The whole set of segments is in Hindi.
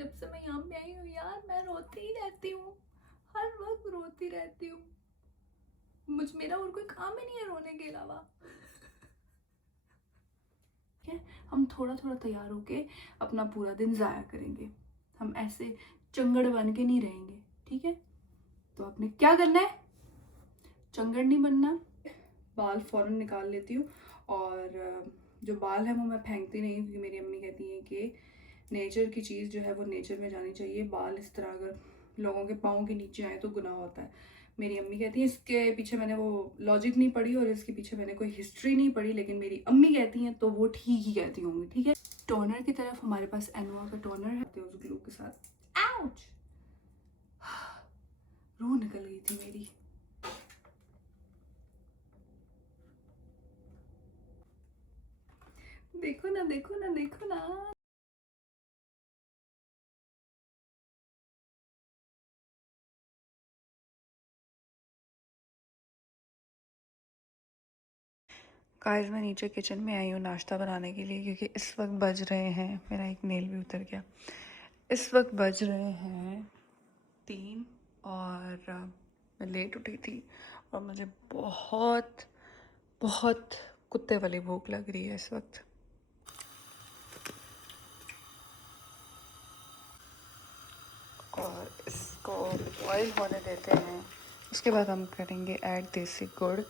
जब से मैं यहाँ पे आई हूँ यार, मैं रोती ही रहती हूँ, हर वक्त रोती रहती हूँ। मेरा और कोई काम ही नहीं है रोने के अलावा। ठीक है, हम थोड़ा थोड़ा तैयार होके अपना पूरा दिन ज़ाया करेंगे। हम ऐसे चंगड़ बन के नहीं रहेंगे, ठीक है? तो आपने क्या करना है, चंगड़ नहीं बनना। बाल फौरन निकाल लेती हूँ, और जो बाल है वो मैं फेंकती नहीं, क्योंकि मेरी अम्मी कहती हैं कि नेचर की चीज़ जो है वो नेचर में जानी चाहिए। बाल इस तरह अगर लोगों के पाँव के नीचे आए तो गुनाह होता है। मेरी अम्मी कहती है, इसके पीछे मैंने वो लॉजिक नहीं पढ़ी और इसके पीछे मैंने कोई हिस्ट्री नहीं पढ़ी, लेकिन मेरी अम्मी कहती हैं तो वो ठीक ही कहती होंगी, ठीक है? टोनर की तरफ हमारे पास एनवा का टोनर है, तो उस ग्लू के साथ आउच, रूह निकल गई थी मेरी। देखो ना, देखो ना, देखो ना। गाइस मैं नीचे किचन में आई हूँ नाश्ता बनाने के लिए, क्योंकि इस वक्त बज रहे हैं, मेरा एक नेल भी उतर गया। इस वक्त बज रहे हैं 3, और मैं लेट उठी थी और मुझे बहुत बहुत कुत्ते वाली भूख लग रही है इस वक्त। और इसको बॉयल होने देते हैं, उसके बाद हम करेंगे ऐड देसी गुड़,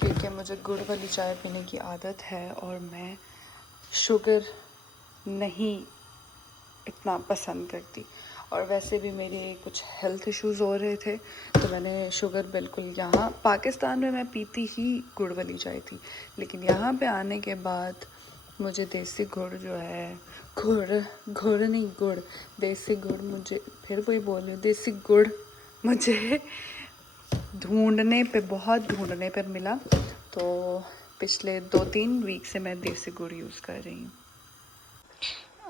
क्योंकि मुझे गुड़ वाली चाय पीने की आदत है और मैं शुगर नहीं इतना पसंद करती। और वैसे भी मेरे कुछ हेल्थ इश्यूज़ हो रहे थे, तो मैंने शुगर बिल्कुल, यहाँ पाकिस्तान में मैं पीती ही गुड़ वाली चाय थी, लेकिन यहाँ पे आने के बाद मुझे देसी गुड़ जो है, गुड़ गुड़ नहीं गुड़, देसी गुड़ मुझे, फिर वही बोल रही हूँ, देसी गुड़ मुझे बहुत ढूंढने पर मिला। तो पिछले 2-3 वीक से मैं देसी गुड़ यूज़ कर रही हूँ।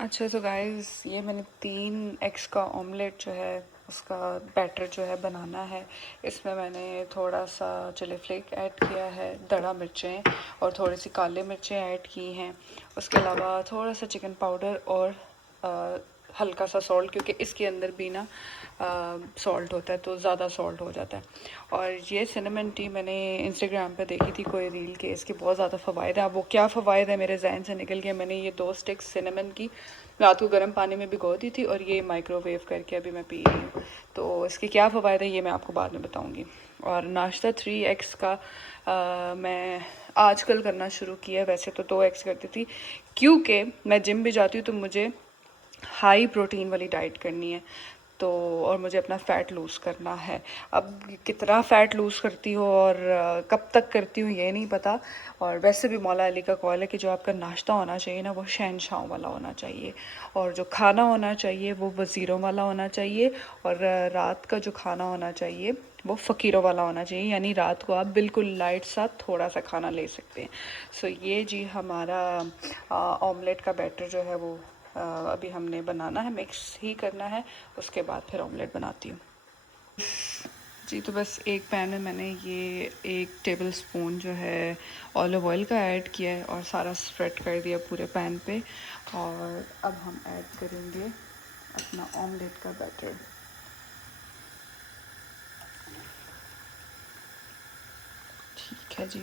अच्छा तो गाइस, ये मैंने 3 एग्स का ऑमलेट जो है उसका बैटर जो है बनाना है। इसमें मैंने थोड़ा सा चिली फ्लेक ऐड किया है, दड़ा मिर्चें और थोड़ी सी काली मिर्चें ऐड की हैं। उसके अलावा थोड़ा सा चिकन पाउडर और हल्का सा सॉल्ट, क्योंकि इसके अंदर भी ना सॉल्ट होता है, तो ज़्यादा सॉल्ट हो जाता है। और ये सिनेमन टी मैंने इंस्टाग्राम पे देखी थी कोई रील के, इसके बहुत ज़्यादा फ़वाइद हैं। अब वो क्या फ़वाइद है मेरे जहन से निकल गया। मैंने ये 2 स्टिक्स सिनेमन की रात को गर्म पानी में भिगो दी थी, और ये माइक्रोवेव करके अभी मैं पी रही हूँ। तो इसके क्या फ़वाइद है ये मैं आपको बाद में बताऊँगी। और नाश्ता 3 एग्स का मैं आजकल करना शुरू किया है, वैसे तो 2 एग्स करती थी, क्योंकि मैं जिम भी जाती हूँ तो मुझे हाई प्रोटीन वाली डाइट करनी है, तो और मुझे अपना फ़ैट लूज़ करना है। अब कितना फ़ैट लूज़ करती हो और कब तक करती हूँ ये नहीं पता। और वैसे भी मौला अली का कौल है कि जो आपका नाश्ता होना चाहिए ना, वो शहनशाहों वाला होना चाहिए, और जो खाना होना चाहिए वो वज़ीरों वाला होना चाहिए, और रात का जो खाना होना चाहिए वो फ़कीरों वाला होना चाहिए। यानी रात को आप बिल्कुल लाइट सा थोड़ा सा खाना ले सकते हैं। सो ये जी हमारा ऑमलेट का बैटर जो है वो अभी हमने बनाना है, मिक्स ही करना है, उसके बाद फिर ऑमलेट बनाती हूँ जी। तो बस एक पैन में मैंने ये 1 टेबल स्पून जो है ऑलिव ऑयल का ऐड किया है और सारा स्प्रेड कर दिया पूरे पैन पे। और अब हम ऐड करेंगे अपना ऑमलेट का बैटर। ठीक है जी,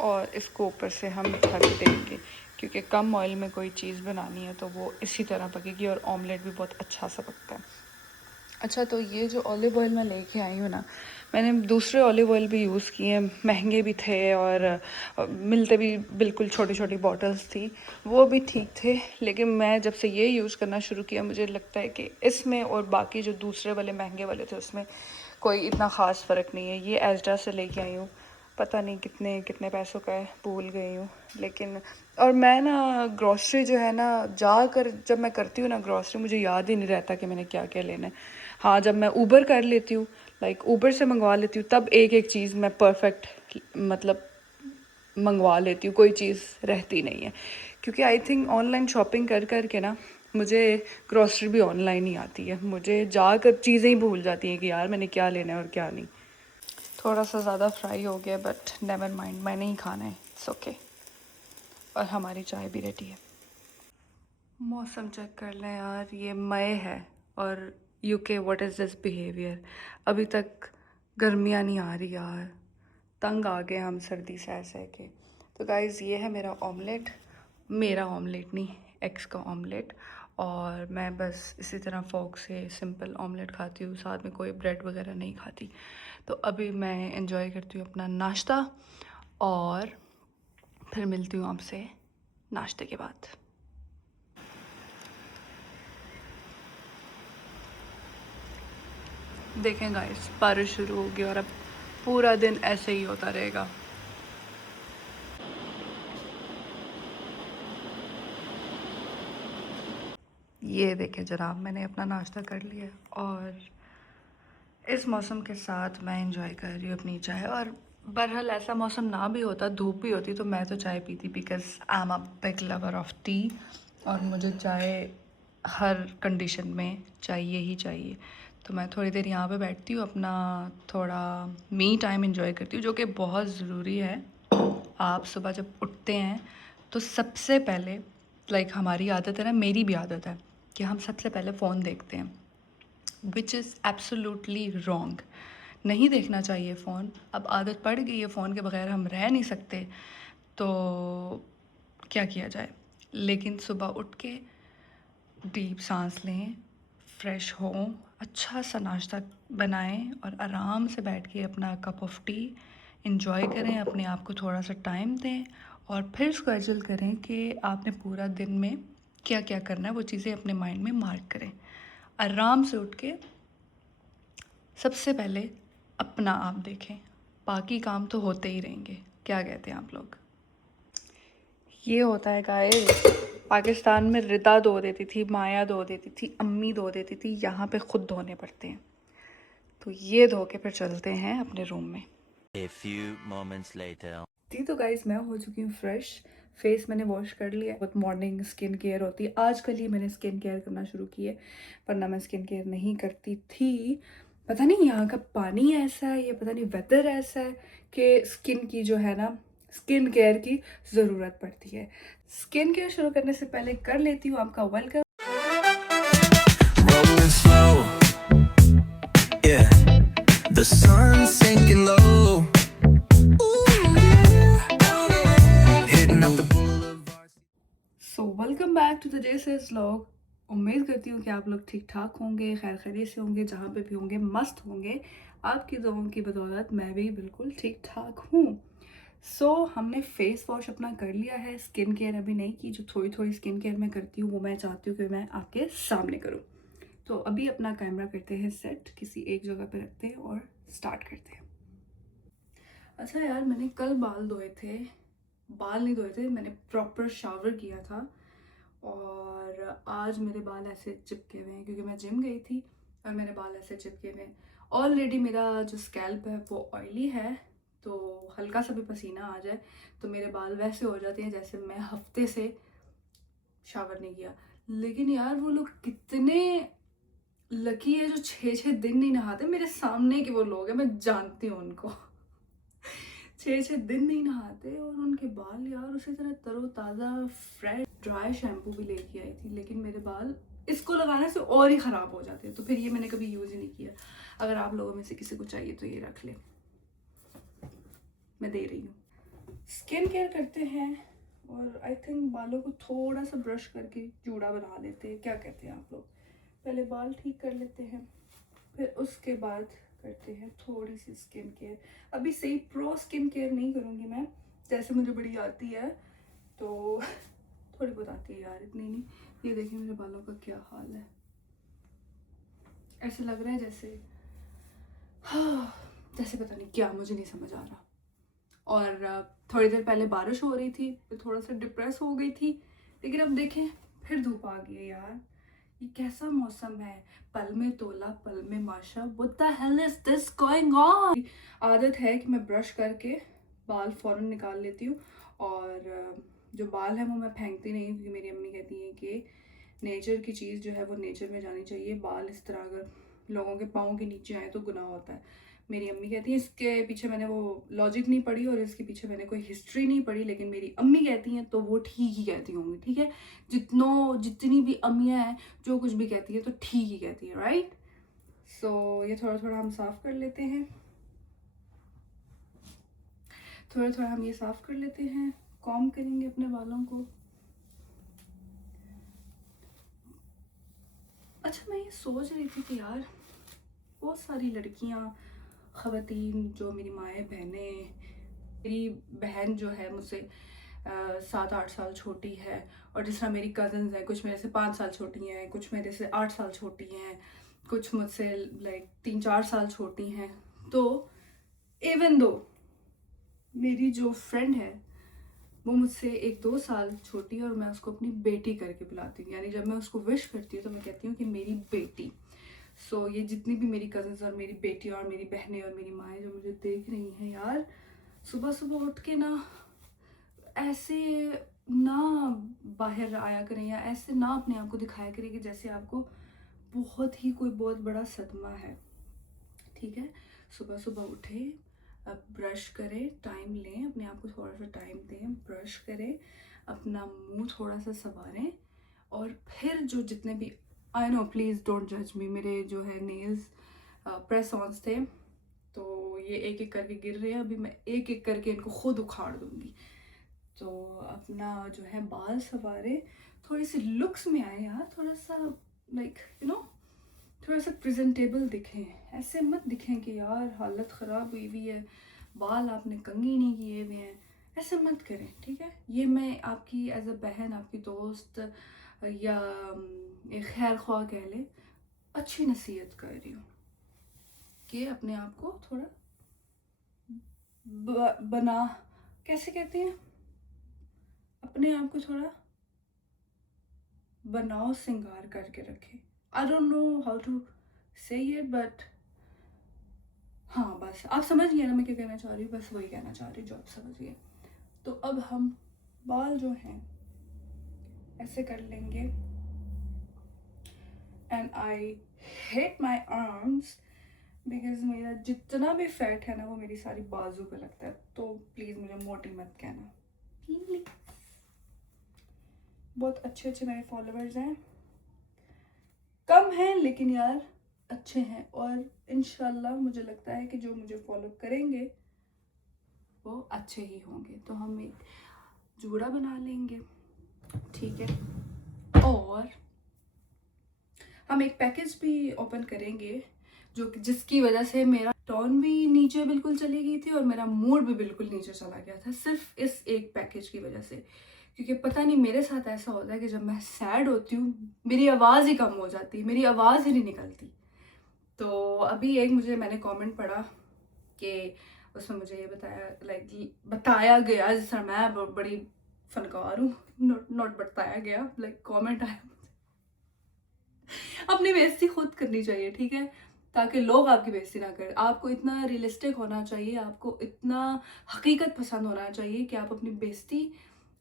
और इसको ऊपर से हम ढक देंगे, क्योंकि कम ऑयल में कोई चीज़ बनानी है तो वो इसी तरह पकेगी और ऑमलेट भी बहुत अच्छा सा पकता है। अच्छा तो ये जो ऑलिव ऑयल मैं लेके आई हूँ ना, मैंने दूसरे ऑलिव ऑयल भी यूज़ किए हैं, महंगे भी थे और मिलते भी बिल्कुल छोटी छोटी बॉटल्स थी, वो भी ठीक थे। लेकिन मैं जब से ये यूज़ करना शुरू किया, मुझे लगता है कि इसमें और बाकी जो दूसरे वाले महंगे वाले थे उसमें कोई इतना ख़ास फ़र्क नहीं है। ये एजडा से लेके आई हूँ, पता नहीं कितने कितने पैसों का है, भूल गई हूँ। लेकिन और मैं ना ग्रॉसरी जो है ना, जाकर जब मैं करती हूँ ना ग्रॉसरी, मुझे याद ही नहीं रहता कि मैंने क्या क्या लेना है। हाँ, जब मैं ऊबर कर लेती हूँ, लाइक ऊबर से मंगवा लेती हूँ, तब एक एक चीज़ मैं परफेक्ट मतलब मंगवा लेती हूँ, कोई चीज़ रहती नहीं है। क्योंकि आई थिंक ऑनलाइन शॉपिंग कर कर के ना मुझे ग्रॉसरी भी ऑनलाइन ही आती है, मुझे जाकर चीज़ें ही भूल जाती हैं कि यार मैंने क्या लेना है और क्या नहीं। थोड़ा सा ज़्यादा फ्राई हो गया, बट नेवर माइंड, मैंने ही खाना है, इट्स ओके। और हमारी चाय भी रेडी है। मौसम चेक कर लें यार, ये मई है और UK what is this behaviour. अभी तक गर्मियाँ नहीं आ रही यार, तंग आ गए हम सर्दी सह सह के। तो गाइज़ ये है मेरा ऑमलेट नहीं, एक्स का ऑमलेट। और मैं बस इसी तरह फोक से सिंपल ऑमलेट खाती हूँ, साथ में कोई ब्रेड वगैरह नहीं खाती। तो अभी मैं एंजॉय करती हूँ अपना नाश्ता और फिर मिलती हूँ आपसे नाश्ते के बाद। देखें गाइस, बारिश शुरू होगी और अब पूरा दिन ऐसे ही होता रहेगा। ये देखें जनाब, मैंने अपना नाश्ता कर लिया और इस मौसम के साथ मैं इंजॉय कर रही हूँ अपनी चाय। और बहरहाल ऐसा मौसम ना भी होता, धूप भी होती, तो मैं तो चाय पीती, because I am a big lover of T. और मुझे चाय हर कंडीशन में चाहिए ही चाहिए। तो मैं थोड़ी देर यहाँ पे बैठती हूँ, अपना थोड़ा मी टाइम इंजॉय करती हूँ, जो कि बहुत ज़रूरी है। आप सुबह जब उठते हैं तो सबसे पहले, लाइक हमारी आदत है ना, मेरी भी आदत है कि हम सबसे पहले फ़ोन देखते हैं, विच इज़ एब्सोल्युटली रॉन्ग। नहीं देखना चाहिए फ़ोन। अब आदत पड़ गई है, फ़ोन के बगैर हम रह नहीं सकते, तो क्या किया जाए। लेकिन सुबह उठ के डीप सांस लें, फ्रेश हों, अच्छा सा नाश्ता बनाएं और आराम से बैठ के अपना कप ऑफ टी इंजॉय करें, अपने आप को थोड़ा सा टाइम दें और फिर स्केड्यूल करें कि आपने पूरा दिन में क्या क्या करना है, वो चीज़ें अपने माइंड में मार्क करें। आराम से उठ के सबसे पहले अपना आप देखें, बाकी काम तो होते ही रहेंगे। क्या कहते हैं आप लोग? ये होता है गाइस, पाकिस्तान में रिदा धो देती थी, माया धो देती थी, अम्मी धो देती थी, यहाँ पे खुद धोने पड़ते हैं। तो ये धो के फिर चलते हैं अपने रूम में। A few moments later. जी तो गाइस, मैं हो चुकी हूँ फ्रेश। फेस मैंने वॉश कर लिया। बहुत मॉर्निंग स्किन केयर होती है, आजकल ही मैंने स्किन केयर करना शुरू की है, वरना मैं स्किन केयर नहीं करती थी। पता नहीं यहाँ का पानी ऐसा है, या पता नहीं वेदर ऐसा है कि स्किन की जो है ना, स्किन केयर की ज़रूरत पड़ती है। स्किन केयर शुरू करने से पहले कर लेती हूँ आपका welcome. Rolling slow, yeah. The sun's sinking low. Hitting up the boulevard. So welcome back to the Jess's vlog. उम्मीद करती हूँ कि आप लोग ठीक ठाक होंगे, खैर खैरियत से होंगे, जहाँ पे भी होंगे मस्त होंगे। आपकी दुआओं की बदौलत मैं भी बिल्कुल ठीक ठाक हूँ। हमने फेस वॉश अपना कर लिया है, स्किन केयर अभी नहीं की। जो थोड़ी थोड़ी स्किन केयर मैं करती हूँ वो मैं चाहती हूँ कि मैं आपके सामने करूँ। तो अभी अपना कैमरा करते हैं सेट, किसी एक जगह पे रखते हैं और स्टार्ट करते हैं। अच्छा यार, मैंने कल बाल धोए थे, बाल नहीं धोए थे, मैंने प्रॉपर शावर किया था। और आज मेरे बाल ऐसे चिपके हुए हैं क्योंकि मैं जिम गई थी और मेरे बाल ऐसे चिपके हुए हैं। ऑलरेडी मेरा जो स्कैल्प है वो ऑयली है, तो हल्का सा भी पसीना आ जाए तो मेरे बाल वैसे हो जाते हैं जैसे मैं हफ्ते से शावर नहीं किया। लेकिन यार वो लोग कितने लकी है जो 6-6 दिन नहीं नहाते। मेरे सामने के वो लोग हैं, मैं जानती हूँ उनको। 6-6 दिन नहीं नहाते और उनके बाल यार उसी तरह तरोताज़ा फ्रेश। ड्राई शैम्पू भी लेके आई थी, लेकिन मेरे बाल इसको लगाने से और ही ख़राब हो जाते हैं, तो फिर ये मैंने कभी यूज़ ही नहीं किया। अगर आप लोगों में से किसी को चाहिए तो ये रख ले, मैं दे रही हूँ। स्किन केयर करते हैं और आई थिंक बालों को थोड़ा सा ब्रश करके जूड़ा बना लेते हैं। क्या कहते हैं आप लोग? पहले बाल ठीक कर लेते हैं, फिर उसके बाद करते हैं थोड़ी सी स्किन केयर। अभी सही प्रो स्किन केयर नहीं करूँगी मैं, जैसे मुझे बड़ी आती है, तो थोड़ी बहुत आती है यार, इतनी नहीं। ये देखिए मेरे बालों का क्या हाल है, ऐसे लग रहा है जैसे जैसे पता नहीं क्या, मुझे नहीं समझ आ रहा। और थोड़ी देर पहले बारिश हो रही थी, फिर थोड़ा सा डिप्रेस हो गई थी, लेकिन अब देखें फिर धूप आ गई है यार। ये कैसा मौसम है, पल में तोला पल में माशा, what the hell is this going on. आदत है कि मैं ब्रश करके बाल फौरन निकाल लेती हूँ और जो बाल है वो मैं फेंकती नहीं, क्योंकि मेरी अम्मी कहती हैं कि नेचर की चीज़ जो है वो नेचर में जानी चाहिए। बाल इस तरह अगर लोगों के पाँव के नीचे आए तो गुनाह होता है। मेरी अम्मी कहती है, इसके पीछे मैंने वो लॉजिक नहीं पढ़ी और इसके पीछे मैंने कोई हिस्ट्री नहीं पढ़ी, लेकिन मेरी अम्मी कहती हैं तो वो ठीक ही कहती होंगी, ठीक है। जितनी भी अम्मियाँ हैं जो कुछ भी कहती है तो ठीक ही कहती है, राइट। सो ये थोड़ा थोड़ा हम साफ़ कर लेते हैं, थोड़ा थोड़ा हम ये साफ़ कर लेते हैं, कॉम्ब करेंगे अपने बालों को। अच्छा, मैं ये सोच रही थी कि यार बहुत सारी लड़कियाँ, ख़वातीन जो मेरी माएँ बहनें, मेरी बहन जो है मुझसे 7-8 साल छोटी है, और जिस तरह मेरी कज़न्स हैं, कुछ मेरे से 5 साल छोटी हैं, कुछ मेरे से 8 साल छोटी हैं, कुछ मुझसे लाइक 3-4 साल छोटी हैं। तो इवन दो मेरी जो फ्रेंड है वो मुझसे 1-2 साल छोटी है और मैं उसको अपनी बेटी करके बुलाती हूँ, यानी जब मैं उसको विश करती हूँ तो मैं कहती हूँ कि मेरी बेटी। सो ये जितनी भी मेरी कज़न्स और मेरी बेटी और मेरी बहनें और मेरी माएँ जो मुझे देख रही हैं यार, सुबह सुबह उठ के ना ऐसे ना बाहर आया करें या ऐसे ना अपने आप को दिखाया करें कि जैसे आपको बहुत ही कोई बहुत बड़ा सदमा है, ठीक है। सुबह सुबह उठे, अब ब्रश करें, टाइम लें, अपने आप को थोड़ा सा टाइम दें, ब्रश करें, अपना मुंह थोड़ा सा संवारें, और फिर जो जितने भी, आई नो प्लीज़ डोंट जज मी, मेरे जो है नेल्स प्रेस ऑन्स थे तो ये एक एक करके गिर रहे हैं, अभी मैं एक एक करके इनको खुद उखाड़ दूंगी। तो अपना जो है बाल संवारे, थोड़ी सी लुक्स में आए यार, थोड़ा सा लाइक यू नो थोड़ा सा प्रेजेंटेबल दिखें, ऐसे मत दिखें कि यार हालत ख़राब हुई हुई है, बाल आपने कंघी नहीं किए हुए हैं, ऐसे मत करें, ठीक है। ये मैं आपकी एज अ बहन, आपकी दोस्त या एक खैर ख्वाह कह ले, अच्छी नसीहत कर रही हूँ कि अपने आप को थोड़ा बना, कैसे कहते हैं, अपने आप को थोड़ा बनाओ सिंगार करके रखें। I don't know how to say it, but हाँ बस आप समझ गए ना मैं क्या कहना चाह रही हूँ, बस वही कहना चाह रही हूँ जो आप समझ गए। तो अब हम बाल जो हैं ऐसे कर लेंगे, and I hate my arms because मेरा जितना भी फैट है ना वो मेरी सारी बाजू पे लगता है, तो प्लीज़ मुझे मोटी मत कहना प्लीज। बहुत अच्छे अच्छे मेरे फॉलोअर्स हैं, कम हैं लेकिन यार अच्छे हैं, और इंशाल्लाह मुझे लगता है कि जो मुझे फॉलो करेंगे वो अच्छे ही होंगे। तो हम एक जूड़ा बना लेंगे, ठीक है, और हम एक पैकेज भी ओपन करेंगे जो कि जिसकी वजह से मेरा टोन भी नीचे बिल्कुल चली गई थी और मेरा मूड भी बिल्कुल नीचे चला गया था, सिर्फ इस एक पैकेज की वजह से। क्योंकि पता नहीं मेरे साथ ऐसा होता है कि जब मैं सैड होती हूँ मेरी आवाज़ ही कम हो जाती है, मेरी आवाज़ ही नहीं निकलती। तो अभी एक मैंने कमेंट पढ़ा कि उसमें मुझे ये बताया गया, जिस तरह मैं बड़ी फनकार हूँ, नॉट बताया गया, कमेंट आया, अपनी बेइज्जती खुद करनी चाहिए, ठीक है, ताकि लोग आपकी बेइज्जती ना करें। आपको इतना रियलिस्टिक होना चाहिए, आपको इतना हकीकत पसंद होना चाहिए कि आप अपनी बेइज्जती,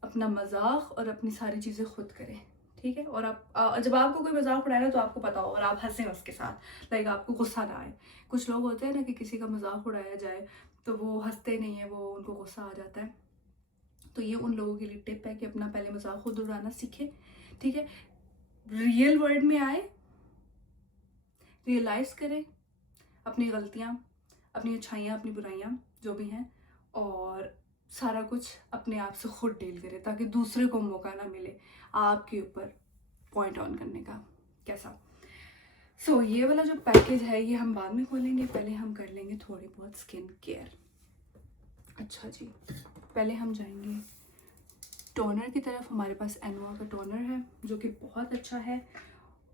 अपना मजाक और अपनी सारी चीज़ें खुद करें, ठीक है। और आप जब आपको कोई मजाक उड़ाए ना तो आपको पता हो और आप हंसें उसके साथ, आपको गुस्सा ना आए। कुछ लोग होते हैं ना कि किसी का मजाक उड़ाया जाए तो वो हंसते नहीं है, वो उनको गुस्सा आ जाता है। तो ये उन लोगों के लिए टिप है कि अपना पहले मजाक खुद उड़ाना सीखें, ठीक है, रियल वर्ल्ड में आए, रियलाइज़ करें अपनी गलतियाँ, अपनी अच्छाइयाँ, अपनी बुराइयाँ जो भी हैं, और सारा कुछ अपने आप से खुद डील करें ताकि दूसरे को मौका ना मिले आपके ऊपर पॉइंट ऑन करने का। कैसा? सो ये वाला जो पैकेज है ये हम बाद में खोलेंगे, पहले हम कर लेंगे थोड़ी बहुत स्किन केयर। अच्छा जी, पहले हम जाएंगे टोनर की तरफ। हमारे पास एनोवा का टोनर है जो कि बहुत अच्छा है,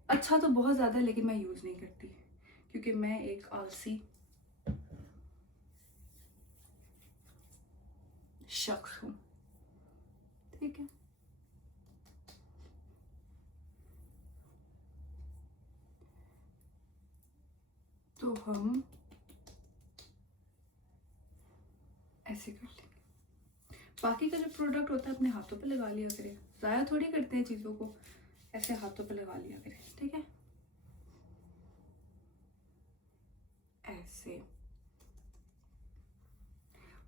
अच्छा तो बहुत ज़्यादा, लेकिन मैं यूज़ नहीं करती क्योंकि मैं एक आलसी शख्स हूँ, ठीक है। तो हम ऐसे कर लेंगे। बाकी का जो प्रोडक्ट होता है अपने हाथों पे लगा लिया करें, ज़ाया थोड़ी करते हैं चीज़ों को, ऐसे हाथों पे लगा लिया करें, ठीक है, ऐसे।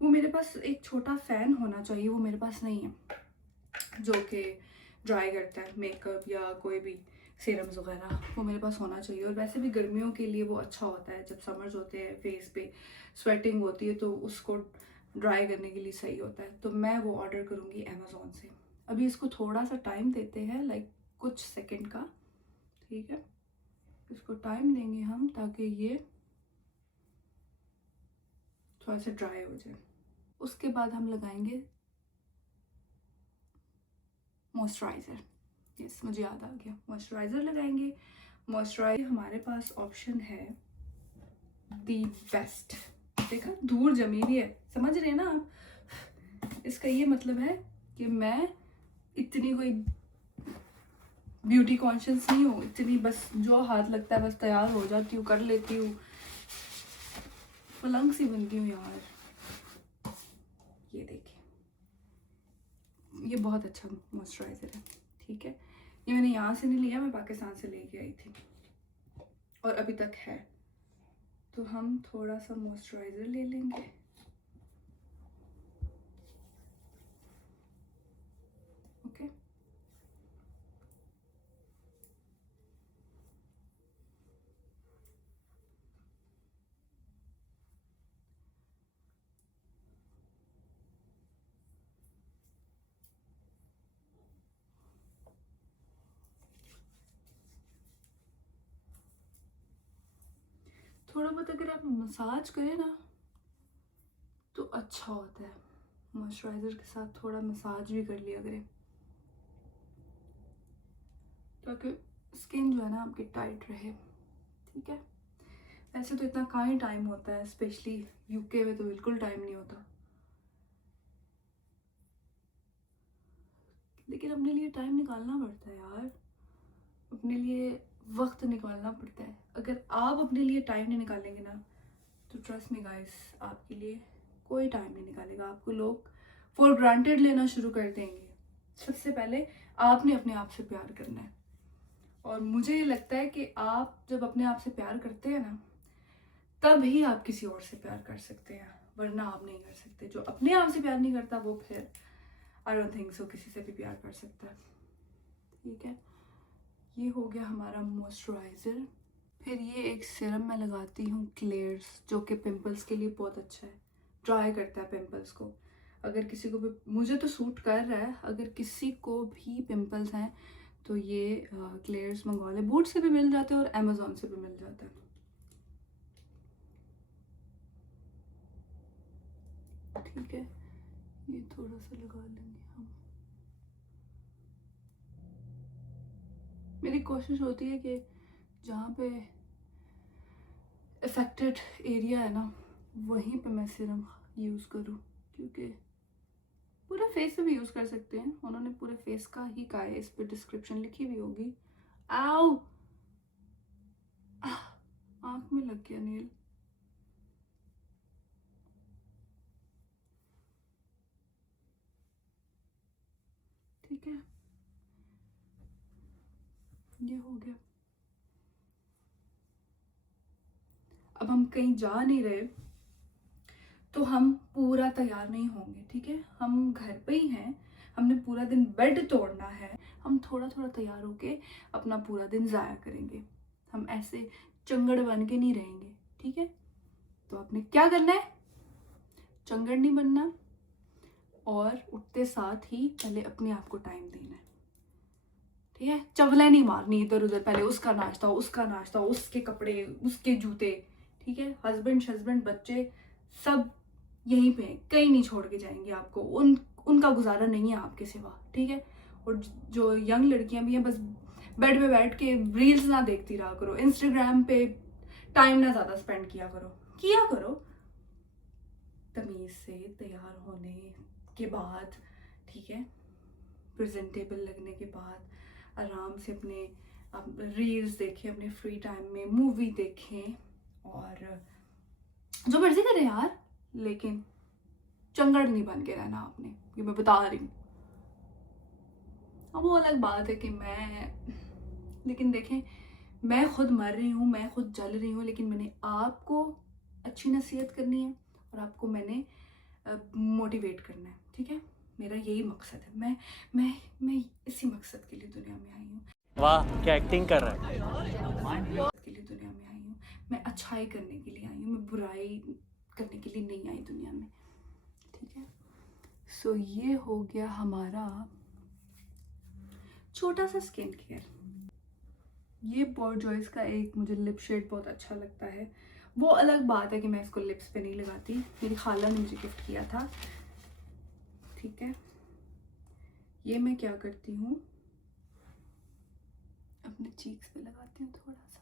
वो मेरे पास एक छोटा फ़ैन होना चाहिए, वो मेरे पास नहीं है, जो कि ड्राई करता है मेकअप या कोई भी सीरम्स वगैरह, वो मेरे पास होना चाहिए। और वैसे भी गर्मियों के लिए वो अच्छा होता है, जब समर्स होते हैं फेस पे स्वेटिंग होती है तो उसको ड्राई करने के लिए सही होता है। तो मैं वो ऑर्डर करूँगी अमेज़ोन से। अभी इसको थोड़ा सा टाइम देते हैं, लाइक कुछ सेकंड का, ठीक है। इसको टाइम देंगे हम ताकि ये थोड़ा सा ड्राई हो जाए। उसके बाद हम लगाएंगे मॉइस्चराइज़र। यस, मुझे याद आ गया, मॉइस्चराइज़र लगाएंगे। मॉइस्चराइजर हमारे पास ऑप्शन है दी बेस्ट। देखा, धूल जमी हुई है, समझ रहे हैं ना आप? इसका ये मतलब है कि मैं इतनी कोई ब्यूटी कॉन्शियस नहीं हूँ, इतनी बस जो हाथ लगता है बस तैयार हो जाती हूँ, कर लेती हूँ, पलंग सी बनती हूँ यार। ये देखिए, ये बहुत अच्छा मॉइस्चराइज़र है, ठीक है। ये मैंने यहाँ से नहीं लिया, मैं पाकिस्तान से लेके आई थी और अभी तक है। तो हम थोड़ा सा मॉइस्चराइज़र ले लेंगे। ओके, थोड़ा बहुत अगर आप मसाज करें ना तो अच्छा होता है। मॉइस्चराइज़र के साथ थोड़ा मसाज भी कर लिया करें ताकि स्किन जो है ना आपकी टाइट रहे, ठीक है। वैसे तो इतना कहाँ ही टाइम होता है, स्पेशली यूके में तो बिल्कुल टाइम नहीं होता, लेकिन अपने लिए टाइम निकालना पड़ता है यार, अपने लिए वक्त निकालना पड़ता है। अगर आप अपने लिए टाइम नहीं निकालेंगे ना तो ट्रस्ट मी गाइस, आपके लिए कोई टाइम नहीं निकालेगा। आपको लोग फॉर ग्रांटेड लेना शुरू कर देंगे। सबसे पहले आपने अपने आप से प्यार करना है, और मुझे ये लगता है कि आप जब अपने आप से प्यार करते हैं ना तब ही आप किसी और से प्यार कर सकते हैं, वरना आप नहीं कर सकते। जो अपने आप से प्यार नहीं करता वो फिर आई डोंट थिंक सो किसी से भी प्यार कर सकता है, ठीक है। ये हो गया हमारा मॉइस्चराइज़र। फिर ये एक सीरम मैं लगाती हूँ क्लेयर्स, जो कि पिंपल्स के लिए बहुत अच्छा है, ड्राई करता है पिंपल्स को। अगर किसी को भी, मुझे तो सूट कर रहा है, अगर किसी को भी पिंपल्स हैं तो ये क्लेयर्स मंगवा ले। बूट से भी मिल जाते हैं और अमेज़ोन से भी मिल जाता है, ठीक है। ये थोड़ा सा लगा लेंगे हम। मेरी कोशिश होती है कि जहाँ पे अफेक्टेड एरिया है ना वहीं पे मैं सीरम यूज़ करूँ, क्योंकि पूरे फेस पे भी यूज़ कर सकते हैं। उन्होंने पूरे फेस का ही कहा है, इस पे डिस्क्रिप्शन लिखी हुई होगी। आओ, आँख में लग गया नील। ठीक है, ये हो गया। अब हम कहीं जा नहीं रहे तो हम पूरा तैयार नहीं होंगे, ठीक है। हम घर पे ही हैं, हमने पूरा दिन बेड तोड़ना है, हम थोड़ा थोड़ा तैयार होके अपना पूरा दिन ज़ाया करेंगे। हम ऐसे चंगड़ बन के नहीं रहेंगे, ठीक है। तो आपने क्या करना है, चंगड़ नहीं बनना, और उठते साथ ही पहले अपने आप को टाइम देना है, ठीक है। चवलें नहीं मारनी इधर उधर, पहले उसका नाश्ता, उसका नाश्ता, उसके कपड़े, उसके जूते, ठीक है। हस्बैंड बच्चे सब यहीं पे हैं, कहीं नहीं छोड़ के जाएंगे आपको, उनका गुजारा नहीं है आपके सिवा, ठीक है। और जो यंग लड़कियां भी हैं, बस बेड पे बैठ के रील्स ना देखती रहा करो, इंस्टाग्राम पे टाइम ना ज़्यादा स्पेंड किया करो। तमीज़ से तैयार होने के बाद, ठीक है, प्रेजेंटेबल लगने के बाद आराम से अपने आप रील्स देखें, अपने फ्री टाइम में मूवी देखें और जो मर्जी करें यार, लेकिन चंगड़ नहीं बन के रहना आपने, ये मैं बता रही हूँ। अब वो अलग बात है कि लेकिन देखें, मैं खुद मर रही हूँ, मैं खुद जल रही हूँ, लेकिन मैंने आपको अच्छी नसीहत करनी है और आपको मैंने मोटिवेट करना है, ठीक है। मेरा यही मकसद है, मैं इसी मकसद के लिए दुनिया में आई हूँ। वाह क्या एक्टिंग कर रहा है। के लिए दुनिया में आई हूँ, मैं अच्छाई करने के लिए आई हूँ, मैं बुराई करने के लिए नहीं आई दुनिया में, ठीक है। सो ये हो गया हमारा छोटा सा स्किन केयर। ये बोर्जॉइस का एक मुझे लिप शेड बहुत अच्छा लगता है। वो अलग बात है कि मैं इसको लिप्स पे नहीं लगाती, मेरी खाला ने मुझे गिफ्ट किया था, ठीक है। ये मैं क्या करती हूँ, अपने चीक्स पे लगाती हूँ थोड़ा सा।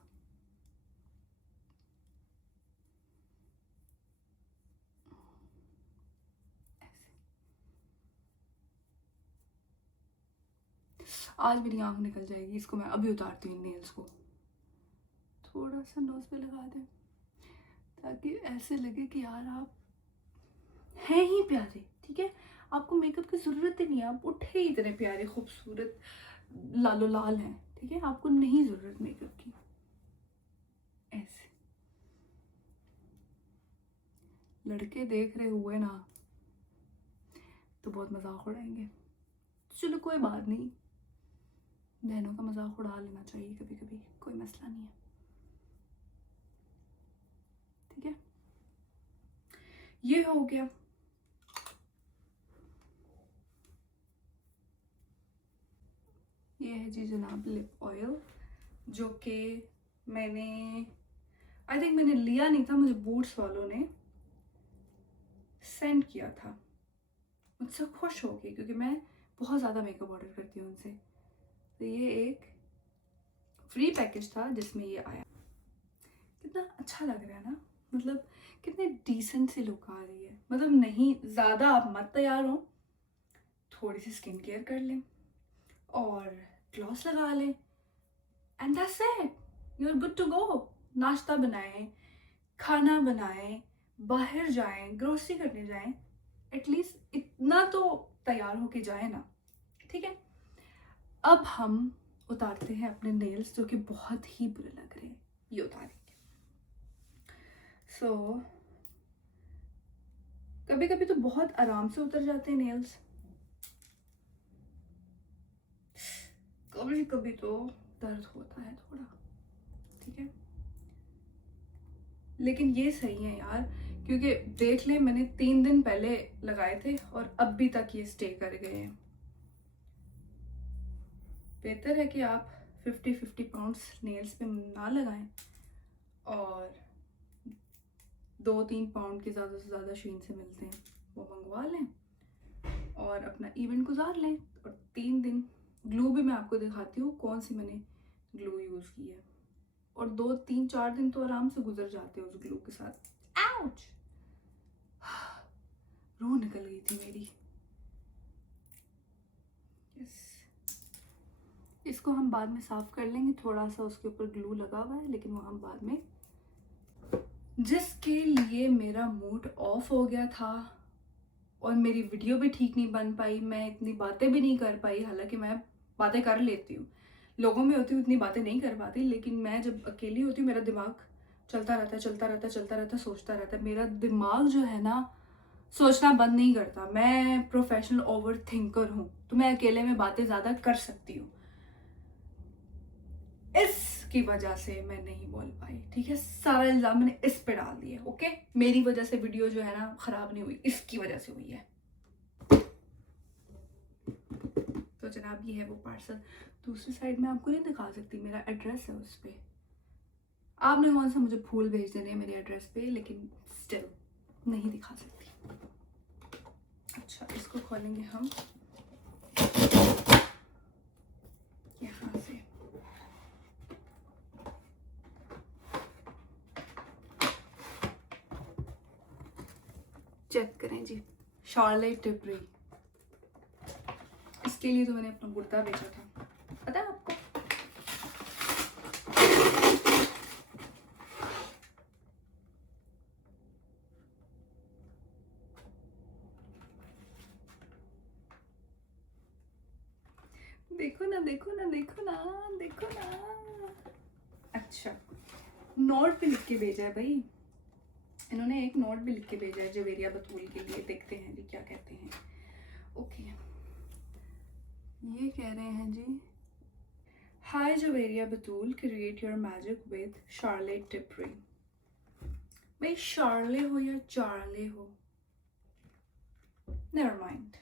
आज मेरी आंख निकल जाएगी, इसको मैं अभी उतारती हूँ नेल्स को। थोड़ा सा नोज पे लगा दें ताकि ऐसे लगे कि यार आप हैं ही प्यारे, ठीक है। आपको मेकअप की ज़रूरत ही नहीं है, आप उठे ही इतने प्यारे खूबसूरत लालो लाल हैं, ठीक है। आपको नहीं ज़रूरत मेकअप की। ऐसे लड़के देख रहे हुए ना तो बहुत मजाक उड़ाएंगे, चलो कोई बात नहीं, बहनों का मजाक उड़ा लेना चाहिए कभी कभी, कोई मसला नहीं है, ठीक है। ये हो गया। ये है जी जनाब लिप ऑयल, जो कि मैंने आई थिंक मैंने लिया नहीं था, मुझे बूट्स वालों ने सेंड किया था, मुझसे खुश हो गई क्योंकि मैं बहुत ज़्यादा मेकअप ऑर्डर करती हूँ उनसे। तो ये एक फ्री पैकेज था जिसमें ये आया। कितना अच्छा लग रहा है ना, मतलब कितने डिसेंट सी लुक आ रही है। मतलब नहीं ज़्यादा आप मत तैयार हो, थोड़ी सी स्किन केयर कर लें और ग्लॉस लगा लें and that's it, you are good to go. नाश्ता बनाएं, खाना बनाएं, बाहर जाएं, ग्रोसरी करने जाएं, एटलीस्ट इतना तो तैयार होके जाए ना, ठीक है। अब हम उतारते हैं अपने नेल्स जो कि बहुत ही बुरे लग रहे हैं, ये उतारेंगे। सो कभी कभी तो बहुत आराम से उतर जाते हैं नेल्स, कभी कभी तो दर्द होता है थोड़ा, ठीक है। लेकिन ये सही है यार, क्योंकि देख ले मैंने 3 दिन पहले लगाए थे और अभी तक ये स्टे कर गए हैं। बेहतर है कि आप 50-50 पाउंड्स नेल्स पे ना लगाएं और 2-3 पाउंड के ज़्यादा से ज़्यादा शीन से मिलते हैं वो मंगवा लें और अपना इवेंट गुजार लें। और 3 दिन ग्लू भी मैं आपको दिखाती हूँ कौन सी मैंने ग्लू यूज़ की है, और 2-3-4 दिन तो आराम से गुजर जाते हैं उस ग्लू के साथ। आउच, रूह निकल गई थी मेरी। इसको हम बाद में साफ कर लेंगे, थोड़ा सा उसके ऊपर ग्लू लगा हुआ है लेकिन वो हम बाद में। जिसके लिए मेरा मूड ऑफ हो गया था और मेरी वीडियो भी ठीक नहीं बन पाई, मैं इतनी बातें भी नहीं कर पाई, हालांकि मैं बातें कर लेती हूँ, लोगों में होती हूँ इतनी बातें नहीं कर पाती, लेकिन मैं जब अकेली होती हूँ मेरा दिमाग चलता रहता, सोचता रहता। मेरा दिमाग जो है ना सोचना बंद नहीं करता, मैं प्रोफेशनल ओवर थिंकर हूँ, तो मैं अकेले में बातें ज़्यादा कर सकती हूँ, इसकी वजह से मैं नहीं बोल पाई, ठीक है। सारा इल्जाम मैंने इस पे डाल दिया, ओके। मेरी वजह से वीडियो जो है ना खराब नहीं हुई, इसकी वजह से हुई है। तो जनाब ये है वो पार्सल। दूसरी साइड में आपको नहीं दिखा सकती, मेरा एड्रेस है उस पर, आपने कौन सा मुझे फूल भेज देने हैं मेरे एड्रेस पे, लेकिन स्टिल नहीं दिखा सकती। अच्छा, इसको खोलेंगे हम यहाँ से। चेक करें जी, शार्लेट टिपरी, इसके लिए तो मैंने अपना कुर्ता बेचा था, पता है आपको। देखो ना देखो ना देखो ना देखो ना। अच्छा, नोट पे लिख के भेजा है भाई, इन्होंने एक नोट भी लिख के भेजा है जवेरिया बतूल के लिए, देखते हैं जी क्या कहते हैं। ओके, ये कह रहे हैं जी, hi Javeria Batool, create your magic with Charlotte Tilbury. भाई शार्ले हो या चार्ले हो, नेवर माइंड।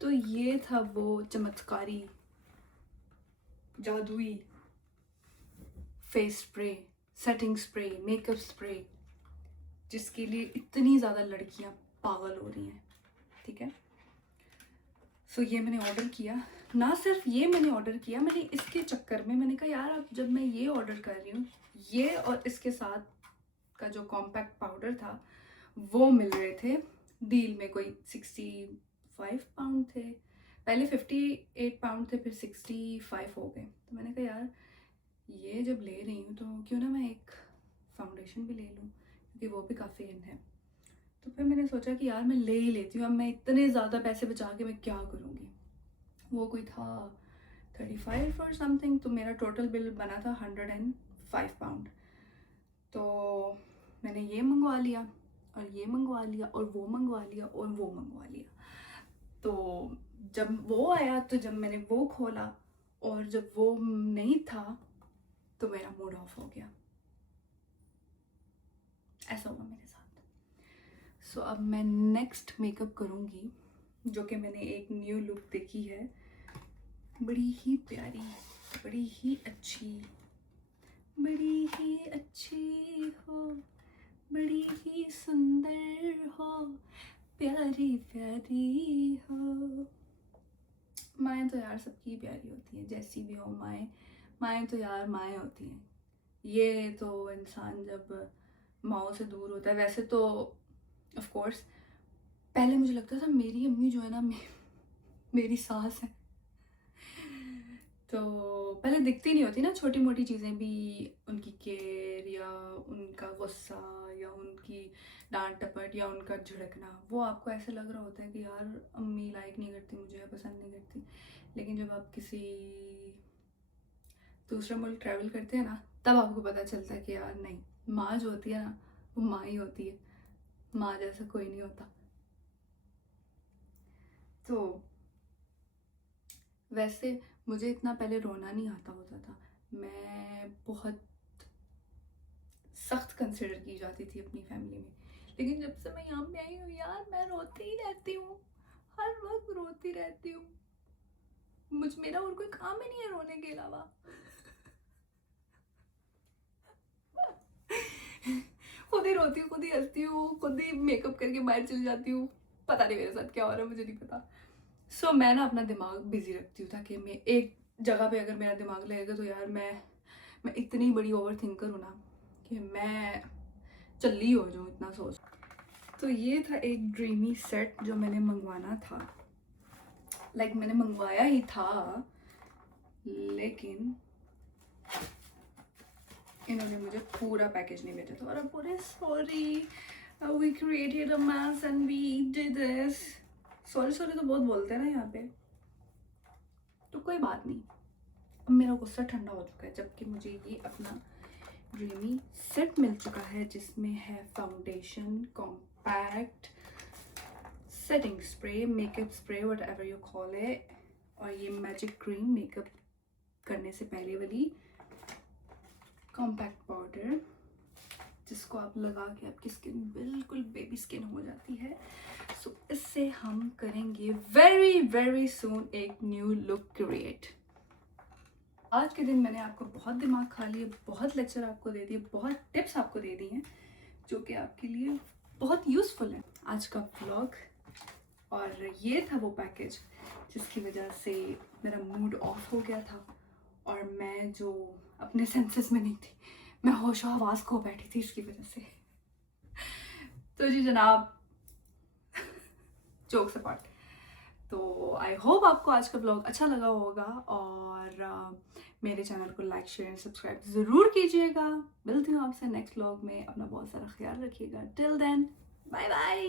तो ये था वो चमत्कारी जादुई face spray, setting spray, makeup spray, जिसके लिए इतनी ज़्यादा लड़कियां पागल हो रही हैं, ठीक है। सो ये मैंने ऑर्डर किया। ना सिर्फ ये मैंने ऑर्डर किया, मैंने इसके चक्कर में मैंने कहा यार अब जब मैं ये ऑर्डर कर रही हूँ, ये और इसके साथ का जो कॉम्पैक्ट पाउडर था वो मिल रहे थे डील में, कोई 65 पाउंड थे पहले, 58 पाउंड थे, फिर 65 हो गए। तो मैंने कहा यार ये जब ले रही हूँ तो क्यों ना मैं एक फाउंडेशन भी ले लूँ, क्योंकि वो भी काफ़ी इन है। तो फिर मैंने सोचा कि यार मैं ले ही लेती हूँ, अब मैं इतने ज़्यादा पैसे बचा के मैं क्या करूँगी। वो कोई था 35 और समथिंग, तो मेरा टोटल बिल बना था 105 पाउंड। तो मैंने ये मंगवा लिया और ये मंगवा लिया और वो मंगवा लिया और वो मंगवा लिया। तो जब वो आया, तो जब मैंने वो खोला और जब वो नहीं था तो मेरा मूड ऑफ हो गया। ऐसा हुआ मेरे साथ। सो अब मैं नेक्स्ट मेकअप करूँगी, जो कि मैंने एक न्यू लुक देखी है, बड़ी ही प्यारी, बड़ी ही अच्छी, बड़ी ही अच्छी हो, बड़ी ही सुंदर हो, प्यारी प्यारी हो। माएँ तो यार सबकी प्यारी होती हैं, जैसी भी हो माएँ, माएँ तो यार माएँ होती हैं। ये तो इंसान जब माओ से दूर होता है, वैसे तो ऑफ कोर्स पहले मुझे लगता था मेरी अम्मी जो है ना मेरी सास है, तो पहले दिखती नहीं होती ना छोटी मोटी चीज़ें भी, उनकी केयर या उनका गुस्सा या उनकी डांट टपट या उनका झिड़कना, वो आपको ऐसे लग रहा होता है कि यार अम्मी लाइक नहीं करती मुझे या पसंद नहीं करती। लेकिन जब आप किसी दूसरे मुल्क ट्रैवल करते हैं ना, तब आपको पता चलता है कि यार नहीं, माँ जो होती है ना वो माँ ही होती है, माँ जैसा कोई नहीं होता। तो वैसे मुझे इतना पहले रोना नहीं आता होता था, मैं बहुत सख्त कंसिडर की जाती थी अपनी फैमिली में। लेकिन जब से मैं यहाँ पे आई हूँ यार, मैं रोती ही रहती हूँ, हर वक्त रोती रहती हूँ। मेरा और कोई काम ही नहीं है रोने के अलावा। खुद ही रोती हूँ, खुद ही हंसती हूँ, खुद ही मेकअप करके बाहर चली जाती हूँ, पता नहीं मेरे साथ क्या हो रहा है, मुझे नहीं पता। सो मैं ना अपना दिमाग बिजी रखती हूँ, ताकि मैं एक जगह पे अगर मेरा दिमाग लगेगा तो यार मैं इतनी बड़ी ओवर थिंकर हूँ ना कि मैं चल्ली हो जाऊँ, इतना सोच। तो ये था एक ड्रीमी सेट जो मैंने मंगवाना था, मैंने मंगवाया ही था, लेकिन इन्होंने मुझे पूरा पैकेज नहीं भेजा था। और अब बोले sorry, we created a mess and we did this. Sorry तो बहुत बोलते हैं ना यहाँ पे, तो कोई बात नहीं, अब मेरा गुस्सा ठंडा हो चुका है, जबकि मुझे ये अपना ड्रीमी सेट मिल चुका है, जिसमें है foundation, compact, setting spray, makeup spray, what ever you call it, और ये मैजिक क्रीम, मेकअप करने से पहले वाली कॉम्पैक्ट पाउडर, जिसको आप लगा के आपकी स्किन बिल्कुल बेबी स्किन हो जाती है। सो इससे हम करेंगे वेरी वेरी सून एक न्यू लुक क्रिएट। आज के दिन मैंने आपको बहुत दिमाग खा लिया, बहुत लेक्चर आपको दे दिए, बहुत टिप्स आपको दे दी हैं, जो कि आपके लिए बहुत यूज़फुल है आज का व्लॉग। और ये था वो पैकेज जिसकी वजह से मेरा मूड ऑफ हो गया था, और मैं जो अपने सेंसेस में नहीं थी, मैं होशो हवास खो बैठी थी इसकी वजह से। तो जी जनाब, जोक्स अपार्ट, तो आई होप आपको आज का ब्लॉग अच्छा लगा होगा, और मेरे चैनल को लाइक शेयर सब्सक्राइब ज़रूर कीजिएगा। मिलती हूँ आपसे नेक्स्ट ब्लॉग में, अपना बहुत सारा ख्याल रखिएगा। Till then, bye bye.